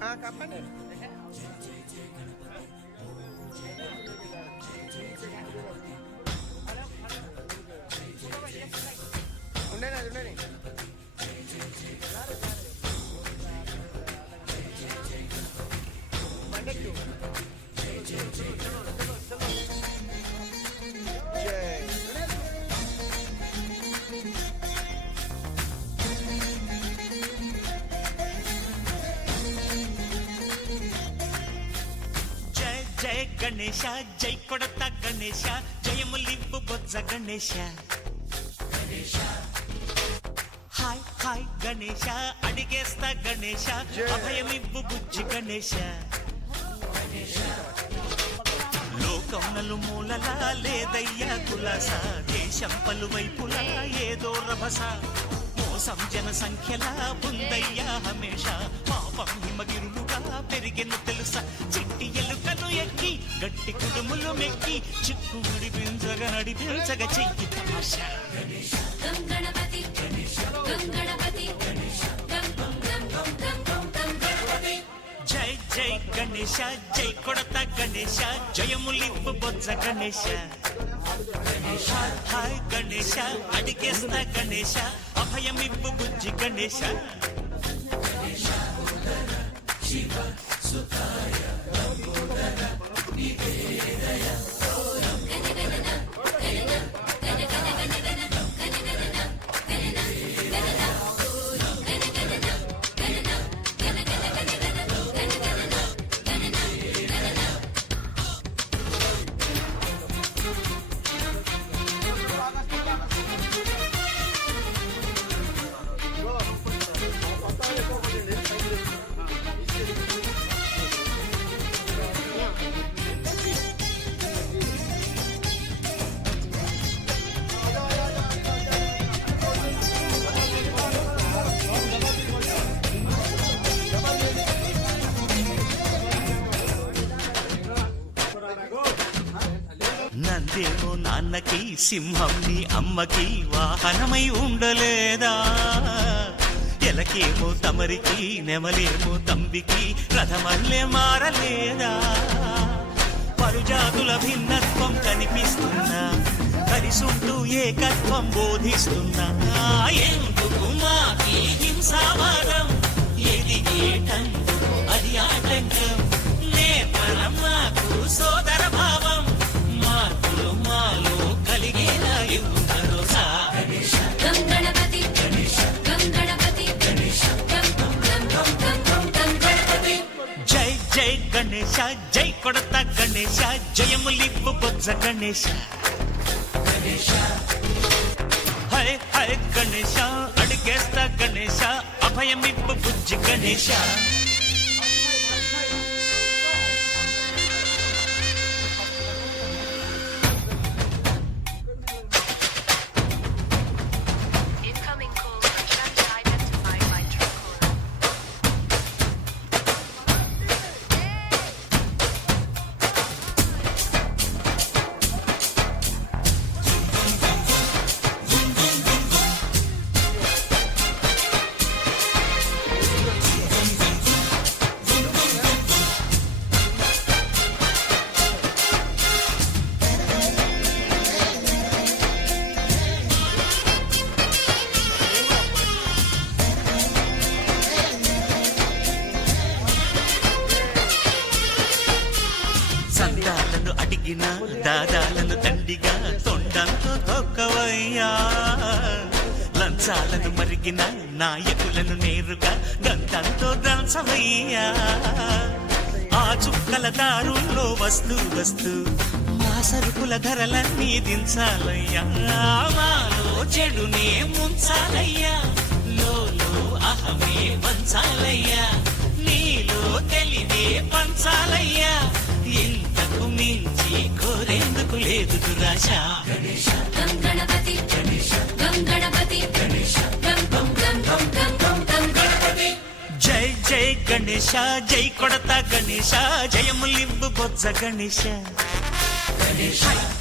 కప్పండి. ఉండేది అది ఉండేది. జయ గణేశ జై కొడత గణేశ జయములింపు బొజ్జ గణేశ హాయ్ హాయ్ గణేశ అడిగేస్తా గణేశ అభయమివ్వు బుజ్జి గణేశ లోకం నలుమూలలా లేదయ్యా కులాస దేశం పలువైపులా ఏదో రభస మోసం జన సంఖ్యలా ఉందయ్యా హమేష పాపం హిమగిరులుగా పెరిగెను తెలుసా చిట్టి ఎలుకలు ఎక్కి గట్టి కుడుములు మెక్కి చిక్కు విడిపించగా నడిపించగా చెయ్యి తమాష జై జై గణేశ జై కొడత గణేశ జయములింపు బొజ్జ గణేశ హాయ్ గణేశ అడిగేస్తా గణేశ అభయమివ్వు బుజ్జి గణేశ శివ సుతాయ నందేమో నాన్నకి సింహం నీ అమ్మకి వాహనమై ఉండలేదా ఎలకేమో తమరికి నెమలేమో తంబికి రథమల్లే మారలేదా పరుజాతుల భిన్నత్వం కనిపిస్తున్నా కలిసుంటూ ఏకత్వం బోధిస్తున్నా ఎందుకు మాకి హింసావాదం ఎదిగేటందుకు అది ఆటంకం నేపరం మాకు సోదర భావం మార్పులు మాలో కలిగేలా భరోసా గణపతి జై జై గణేశ జై కొడత గణేశ జయములింపు బొజ్జ గణేశ హై హై గణేశ అడిగేస్తా గణేశ అభయమివ్వు బుజ్జి గణేశ సందాలను అడిగిన దాదాలను దండిగా తొండంతో తొక్కవయ్యా లంచాలను మరిగిన నాయకులను నేరుగా దంతంతో దంచవయ్యా ఆ చుక్కల దారుల్లో వస్తూ వస్తూ మా సరుకుల ధరలన్నీ దించాలయ్యా మాలో చెడునే ముంచాలయ్యా లోలో అహమే పంచాలయ్యా నీలో తెలివే పంచాలయ్యా ఇంతకు మించి కోరేందుకు లేదు దురాశ గణపతి జై జై గణేశ జై కొడత గణేశ జయములింపు బొజ్జ గణేశ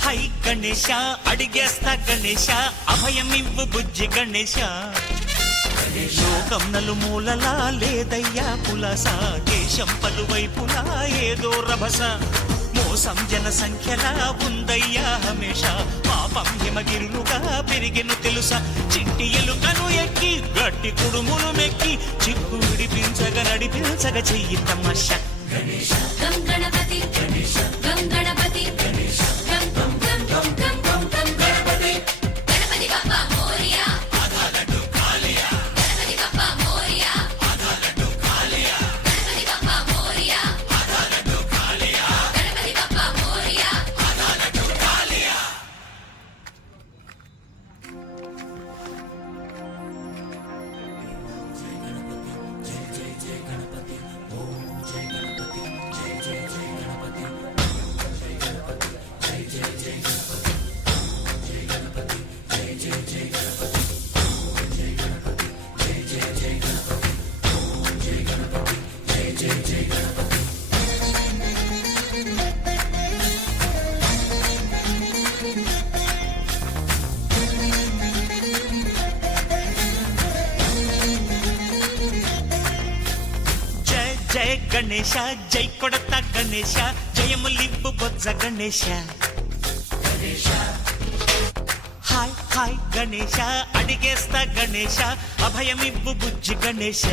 హై గణేశ అడిగేస్తా గణేశ అభయమివ్వు బుజ్జి గణేశ లోకం నలుమూలలా లేదయ్యా పులస, దేశం పలువైపులా ఏదో రభస, మోసం జన సంఖ్యలా ఉందయ్యా హమేష, పాపం హిమగిరులుగా పెరిగెను తెలుసా, చిట్టి ఎలుకను ఎక్కి గట్టి కుడుములు మెక్కి, చిక్కు విడిపించగా నడిపించగ చెయ్యి తమష. గం గణపతి గం గణపతి గం గం గం గం గం గం గం గణపతి గణపతి బప్ప మోరియా గణపతి బప్ప మోరియా గణపతి బప్ప మోరియా గణపతి బప్ప మోరియా. జయ జయ గణేశ, జై కొడత గణేశ, జయములివ్వు బొజ్జ గణేశ. హాయ్ హాయ్ గణేశ, అడిగేస్తా గణేశ, అభయమివ్వు బుజ్జి గణేశ.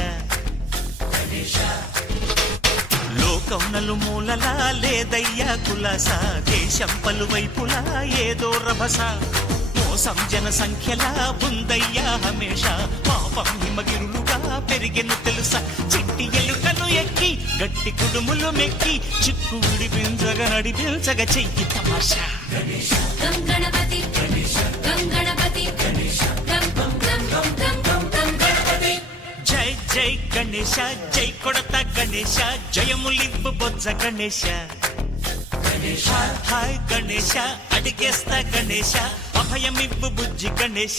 లోకం నలుమూలలా లేదయ్యా కులాస, దేశం పలువైపులా ఏదో రభస, మోసం జన సంఖ్యలా ఉందయ్యా హమేష, పాపం హిమగిరులుగా పెరిగెను తెలుసా, చిట్టి ఎలుకను ఎక్కి గట్టి కుడుములు మెక్కి, చిక్కు విడిపించగ నడిపించగ చెయ్యి తమాషా. గం గణపతి గం గణపతి గం గం గం గం గం గం గం గణపతి. జై జై గణేశ, జై కొడత గణేశ, జయములివ్వు బొజ్జ గణేశ. హాయ్ హాయ్ గణేశ, అడిగేస్తా గణేశ, అభయమివ్వు బుజ్జి గణేశ.